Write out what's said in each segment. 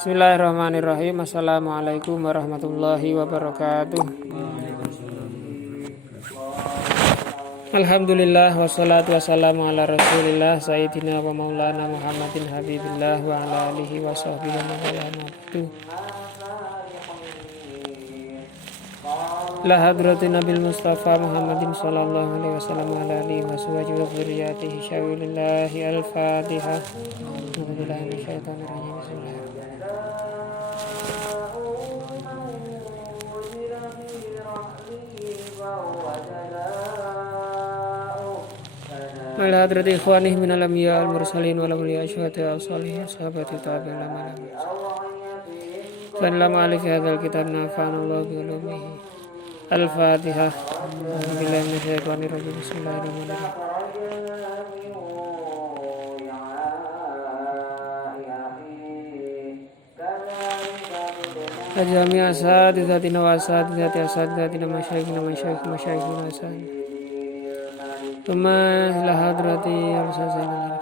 Bismillahirrahmanirrahim. Assalamualaikum warahmatullahi wabarakatuh. Alhamdulillah wassalatu wassalamu ala rasulillah sayyidina wa maulana Muhammadin habibillah wa ala alihi wa sahbihi wa man la hadratin nabil mustafa Muhammadin sallallahu alaihi wasallam wa ala alihi wa sahbihi wa dzurriyyatihi syawilillahi al-fatihah. Bismillahirrahmanirrahim. Bismillahirrahmanirrahim. Ala hadrati ikhwanih minal anbiya wal mursalin wal awliya syuhada salihin sahabati tabi'in lama lama alif hadzal kitab nafa'anallahu bi ulumihi. Al-Fatihah. Billahi minasyaitonir rajim. Bismillahirrahmanirrahim. Ajami asatidatina wa asatidatina masyayikhina asani Tuma ila hadrati al-sazina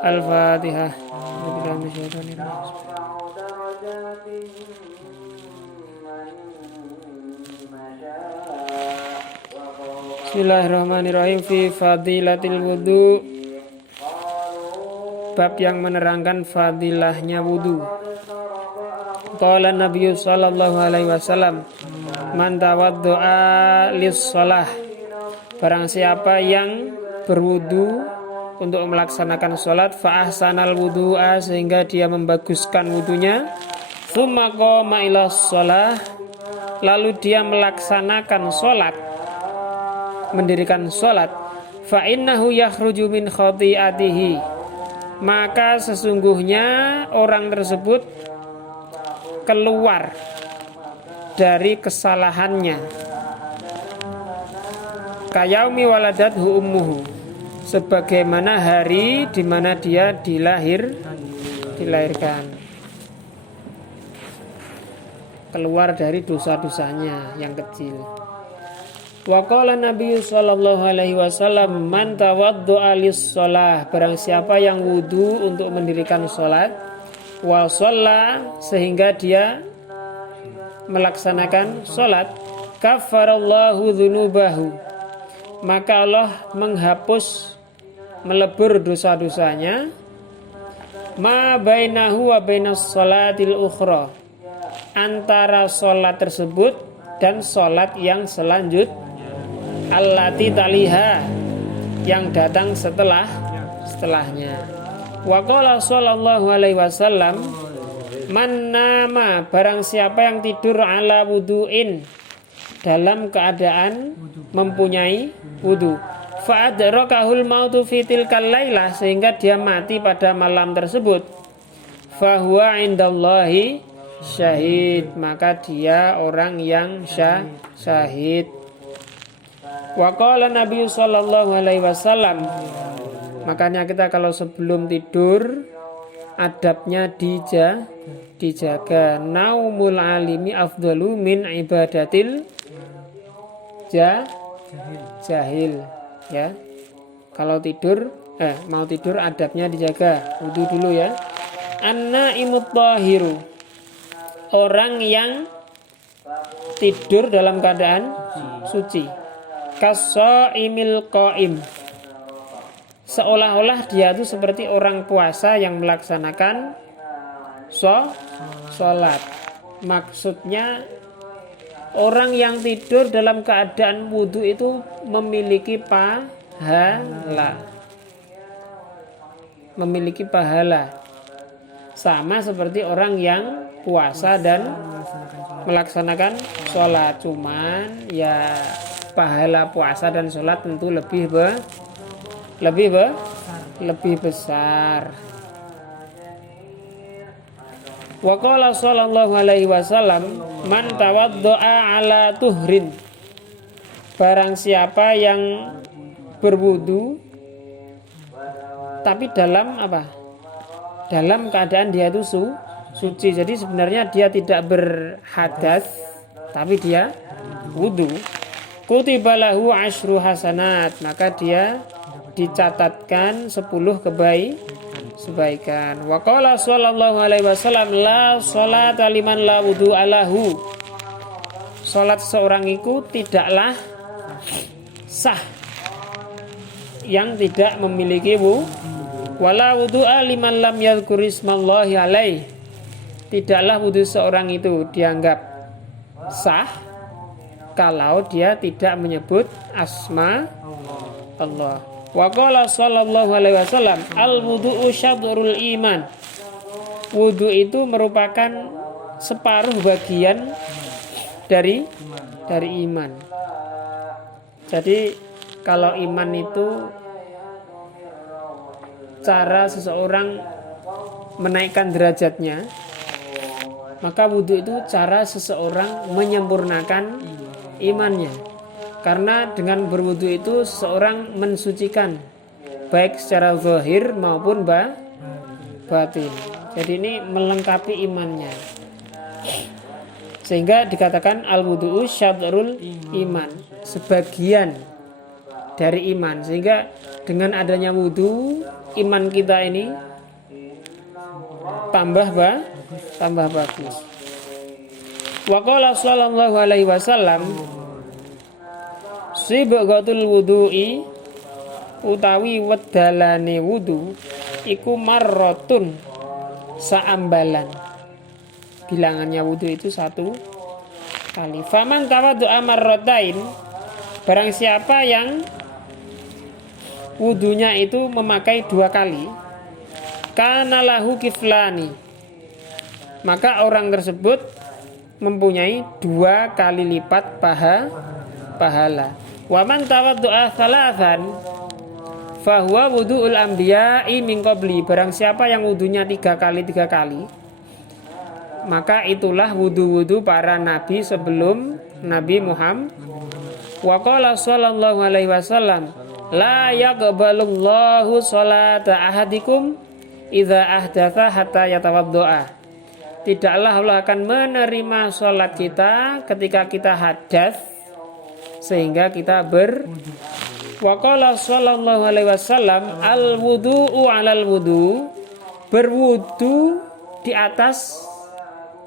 Al-Fatihah. Billahi minasyaitonir rajim. Bismillahirrahmanirrahim. Fi fadilatil wudu. Bab yang menerangkan fadilahnya wudu. Qala Nabi sallallahu alaihi wasallam, man tawaddoa lis-shalah. Barang siapa yang berwudu untuk melaksanakan sholat, fa ahsanal wudu'a, sehingga dia membaguskan wudunya, tsumma qama ila shalah, lalu dia melaksanakan sholat, mendirikan sholat, fa innahu yakhruju min khati'atihi, maka sesungguhnya orang tersebut keluar dari kesalahannya, kayaumi waladathu ummuhu, sebagaimana hari di mana dia dilahirkan, keluar dari dosa-dosanya yang kecil. Wa qala Nabi sallallahu alaihi wasallam, man tawaddo'a lis-shalah, barang siapa yang wudu untuk mendirikan salat, wa shalla, sehingga dia melaksanakan salat, kaffarallahu dzunubahu, maka Allah menghapus, melebur dosa-dosanya, ma bainahu wa bainas sholatil ukhra, antara sholat tersebut dan sholat yang selanjutnya, allati taliha, yang datang setelahnya. Wa qala sallallahu alaihi wasallam, man nama, barang siapa yang tidur ala wudu'in, dalam keadaan mempunyai wudu, fa adrakahul mautu fi tilkal lailah, sehingga dia mati pada malam tersebut, fa huwa indallahi syahid, maka dia orang yang syahid. Wa qala Nabi sallallahu alaihi wasallam, makanya kita kalau sebelum tidur adabnya dijaga. Naumul alimi afdalu min ibadatil jahil, ya. Kalau tidur mau tidur adabnya dijaga, wudu dulu ya. An-naimut tahiru, orang yang tidur dalam keadaan suci. Kasaimil qaim, seolah-olah dia itu seperti orang puasa yang melaksanakan sholat. Maksudnya orang yang tidur dalam keadaan wudu itu memiliki pahala, sama seperti orang yang puasa dan melaksanakan sholat. Cuman ya pahala puasa dan sholat tentu lebih besar. Wa qala sallallahu alaihi wasallam, man tawaddo'a ala tuhrin, barang siapa yang berwudu tapi dalam dalam keadaan dia itu suci. Jadi sebenarnya dia tidak berhadas, tapi dia wudu. Kutiba lahu asyru hasanat, maka dia dicatatkan 10 sebaikan. Wa qala sallallahu alaihi wasallam la sholata liman la wudu'a lahu. Salat seorang itu tidaklah sah yang tidak memiliki wala wudu'a liman lam yadhkur ismallahi alaih. Tidaklah wudu seorang itu dianggap sah kalau dia tidak menyebut asma Allah. Wa qala sallallahu alaihi wasallam al wudu'u syadrul iman. Wudu itu merupakan separuh bagian dari iman. Jadi kalau iman itu cara seseorang menaikkan derajatnya, maka wudu itu cara seseorang menyempurnakan imannya. Karena dengan berwudu itu seseorang mensucikan baik secara zahir maupun batin. Jadi ini melengkapi imannya. Sehingga dikatakan al-wudu'u syadrul iman, sebagian dari iman. Sehingga dengan adanya wudu, iman kita ini tambah bagus. Wa qala sallallahu alaihi wasallam sibghatul wudu'i utawi wedalane wudu iku marratun saambalan. Bilangannya wudu itu 1 kali. Faman tawaddu'a marratain, barang siapa yang wudunya itu memakai 2 kali, kana lahu kiflani, maka orang tersebut mempunyai 2 kali lipat pahala. Wa man tawaddu'a thalathan fahuwa wudu'ul anbiya'i min qabli, barang siapa yang wudunya 3 kali, maka itulah wudu-wudu para nabi sebelum Nabi Muhammad. Wa qala sallallahu alaihi wasallam la yaqbalullahu sholata ahadikum idza ahdatsa hatta yatawaddoa. Tidaklah Allah akan menerima sholat kita ketika kita hadas sehingga kita Wa qala sallallahu alaihi wasallam al wudu'u 'alal wudu, berwudu di atas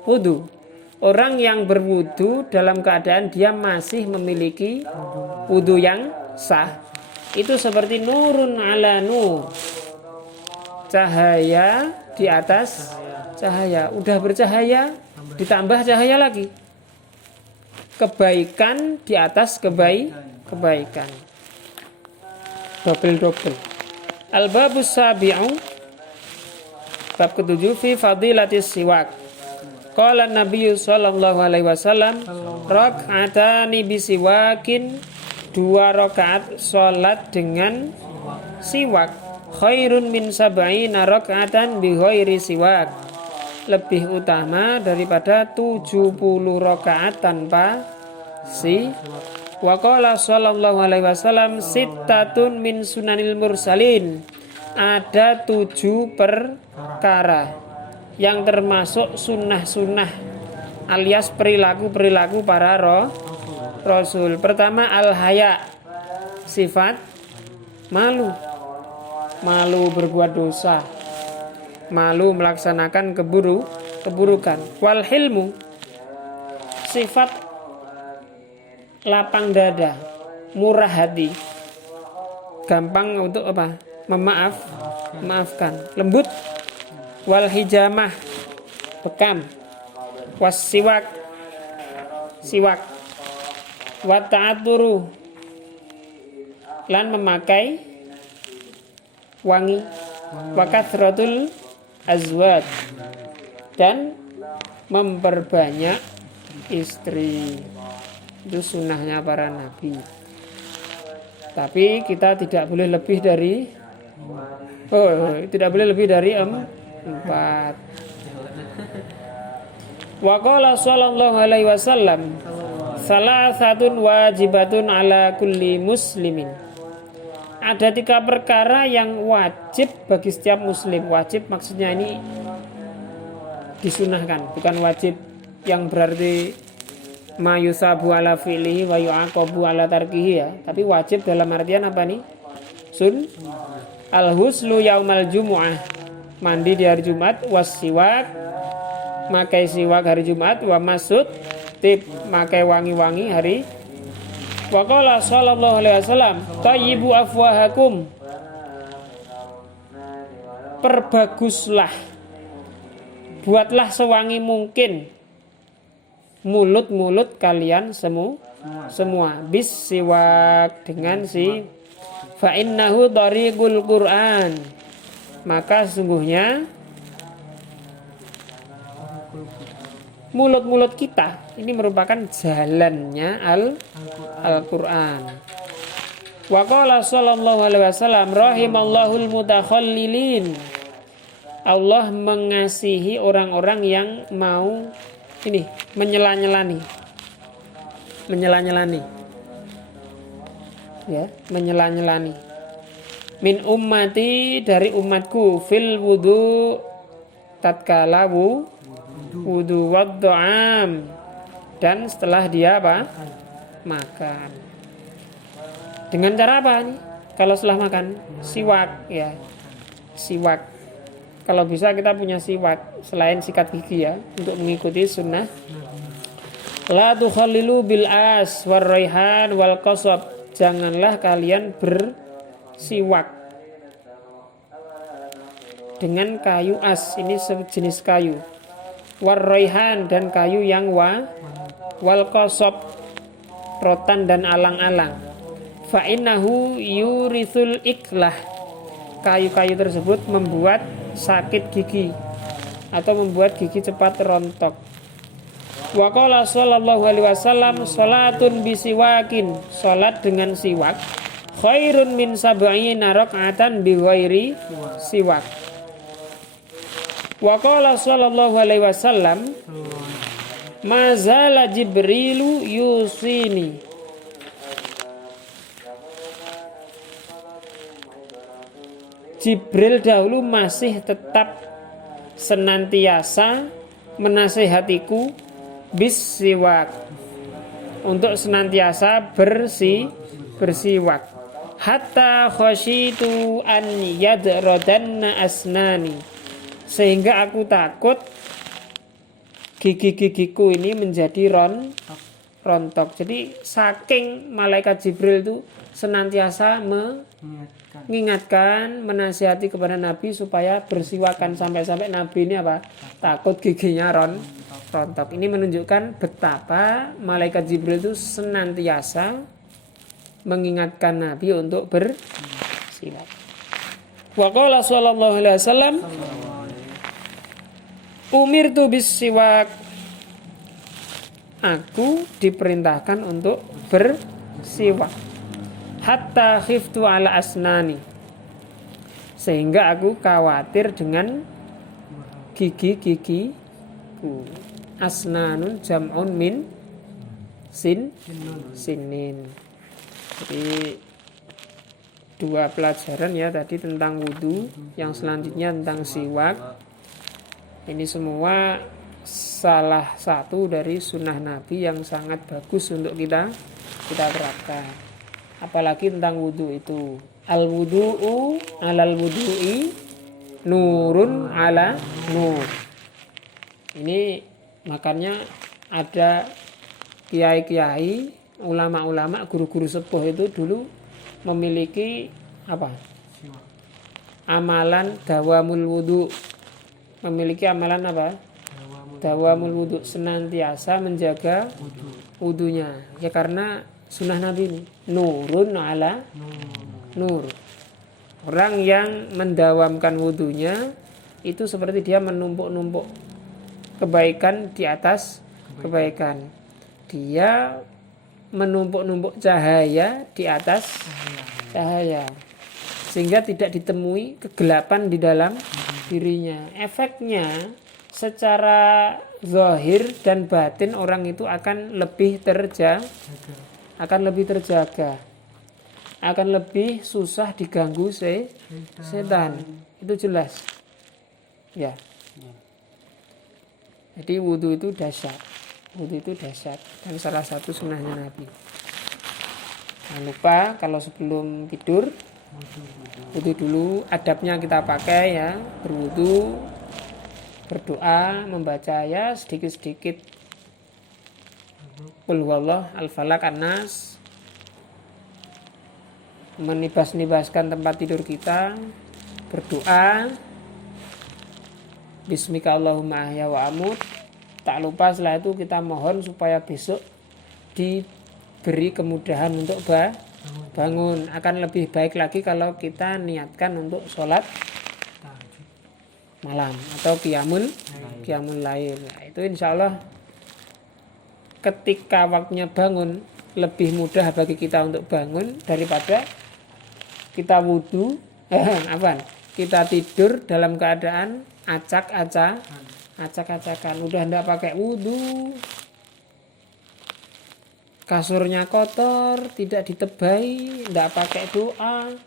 wudu. Orang yang berwudu dalam keadaan dia masih memiliki wudu yang sah, itu seperti nurun ala nur, cahaya di atas cahaya. Udah bercahaya ditambah cahaya lagi, kebaikan di atas kebaikan, double. Al-babus sabi'u, bab ke-7, fi fadilatis siwak. Qala Nabi sallallahu alaihi wasallam rak'atani bisiwakin, 2 rakaat salat dengan siwak, khairun min sab'ina rak'atan bi ghairi siwak, lebih utama daripada 70 rakaat tanpa Wa qala sallallahu alaihi wasallam sittatun min sunanil mursalin, ada 7 perkara yang termasuk sunnah-sunnah alias perilaku-perilaku para rasul. Pertama al-haya, sifat malu berbuat dosa, malu melaksanakan keburukan. Wal hilmu, sifat lapang dada, murah hati, gampang untuk memaafkan, lembut. Wal hijamah, bekam. Was siwak, wa ta'aturu, lan memakai wangi. Wa kathratul azwaj, dan memperbanyak istri. Itu sunnahnya para nabi. Tapi kita tidak boleh lebih dari 4. Wa qala sallallahu alaihi wasallam salasatun wajibatun ala kulli muslimin, ada 3 perkara yang wajib bagi setiap muslim. Wajib maksudnya ini disunahkan, bukan wajib yang berarti ma yusabu ala fi'lihi wa yu'aqabu ala tarkihi ya, tapi wajib dalam artian apa nih? Al huslu yaumal jumu'ah, mandi di hari Jumat, wasiwak makai siwak hari Jumat, wa masud tip makai wangi-wangi hari. Wa qala sallallahu alaihi wasallam tayyibu afwahakum, perbaguslah, buatlah sewangi mungkin mulut-mulut kalian semua bis siwak, dengan si fa innahu tariqul Qur'an, maka sesungguhnya mulut-mulut kita ini merupakan jalannya Al-Qur'an. Wa qala sallallahu alaihi wasallam rahimallahul mutakhallilin, Allah mengasihi orang-orang yang mau ini menyela-nyelani ya, menyela-nyelani min ummati, dari umatku, fil wudu, tatkala wudu, wad'am, dan setelah dia apa? Makan. Dengan cara apa nih? Kalau setelah makan, siwak ya. Siwak. Kalau bisa kita punya siwak selain sikat gigi ya, untuk mengikuti sunnah. La tukhallilu bil as war raihan wal qasab, janganlah kalian bersiwak dengan kayu as, ini sejenis kayu. War raihan, dan kayu yang wal qasab, rotan dan alang-alang. Fa innahu yurithul iklah, kayu-kayu tersebut membuat sakit gigi atau membuat gigi cepat rontok. Wa qala sallallahu alaihi wasallam salatun bisiwakin, salat dengan siwak, khairun min sab'ina raka'atan bi ghairi siwak. Wa qala sallallahu alaihi wasallam mazala Jibrilu yusini, Jibril dahulu masih tetap senantiasa menasihatiku bis siwak, untuk senantiasa bersiwak, hatta khasyitu an yadradanna asnani, sehingga aku takut gigi-gigiku ini menjadi rontok. Jadi saking malaikat Jibril itu senantiasa mengingatkan, menasihati kepada Nabi supaya bersiwakan, sampai-sampai Nabi ini apa? Takut giginya rontok. Ini menunjukkan betapa malaikat Jibril itu senantiasa mengingatkan Nabi untuk bersiwak. Wa qala sallallahu alaihi wasallam umirtu bis siwak, aku diperintahkan untuk bersiwak, hatta khiftu ala asnani, sehingga aku khawatir dengan gigi-gigiku. Asnanun jam'un min sinin. Jadi dua pelajaran ya, tadi tentang wudu, yang selanjutnya tentang siwak. Ini semua salah satu dari sunnah Nabi yang sangat bagus untuk kita terapkan. Apalagi tentang wudu itu, al wudu'u alal wudu'i nurun ala nur. Ini makanya ada kiai-kiai, ulama-ulama, guru-guru sepuh itu dulu memiliki apa? Amalan dawamul wudu. Memiliki amalan apa? Dawamul wudu, senantiasa menjaga wudunya. Ya karena sunnah Nabi ini nurun ala nur. Orang yang mendawamkan wudunya itu seperti dia menumpuk-numpuk kebaikan di atas kebaikan. Dia menumpuk-numpuk cahaya di atas cahaya, sehingga tidak ditemui kegelapan di dalam dirinya. Efeknya secara zahir dan batin orang itu akan lebih terjaga, akan lebih susah diganggu setan. Itu jelas ya. Jadi wudu itu dahsyat, dan salah satu sunnahnya Nabi. Jangan lupa kalau sebelum tidur Wudu dulu, adabnya kita pakai ya, berwudu, berdoa, membaca ya sedikit-sedikit Qul huwallah, al-falaq, an-nas, menibas-nibaskan tempat tidur kita, berdoa Bismika Allahumma ahya wa amut. Tak lupa setelah itu kita mohon supaya besok diberi kemudahan untuk bangun. Akan lebih baik lagi kalau kita niatkan untuk sholat malam atau qiyamul lail. Nah, itu insya Allah ketika waktunya bangun lebih mudah bagi kita untuk bangun daripada kita wudhu kita tidur dalam keadaan acak-acakan, udah ndak pakai wudhu, kasurnya kotor, tidak ditebai, ndak pakai doa,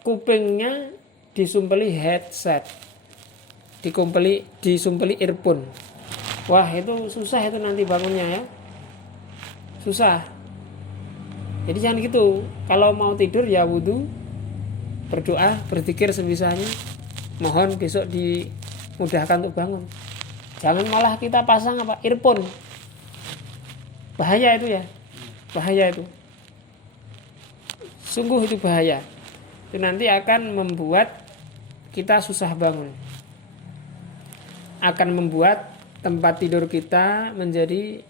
kupingnya disumpeli headset, disumpeli earphone. Wah, itu susah itu nanti bangunnya ya, susah. Jadi jangan gitu. Kalau mau tidur ya wudhu, berdoa, berzikir sebisanya, mohon besok dimudahkan untuk bangun. Jangan malah kita pasang earphone. Bahaya itu ya, bahaya itu. Sungguh itu bahaya. Itu nanti akan membuat kita susah bangun. Akan membuat tempat tidur kita menjadi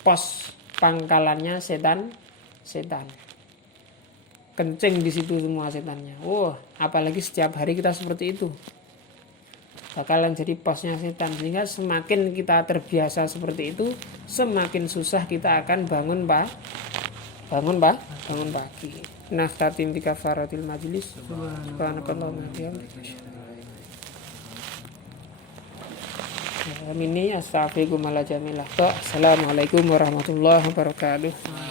pos pangkalannya setan. Kencing di situ semua setannya. Apalagi setiap hari kita seperti itu, bakalan jadi posnya setan. Sehingga semakin kita terbiasa seperti itu, semakin susah kita akan bangun pagi. Naftatim bi kafaratil majlis. Subhanakallahumma wa bihamdika. Ini astaghfirullahaladzim. Assalamualaikum warahmatullahi wabarakatuh.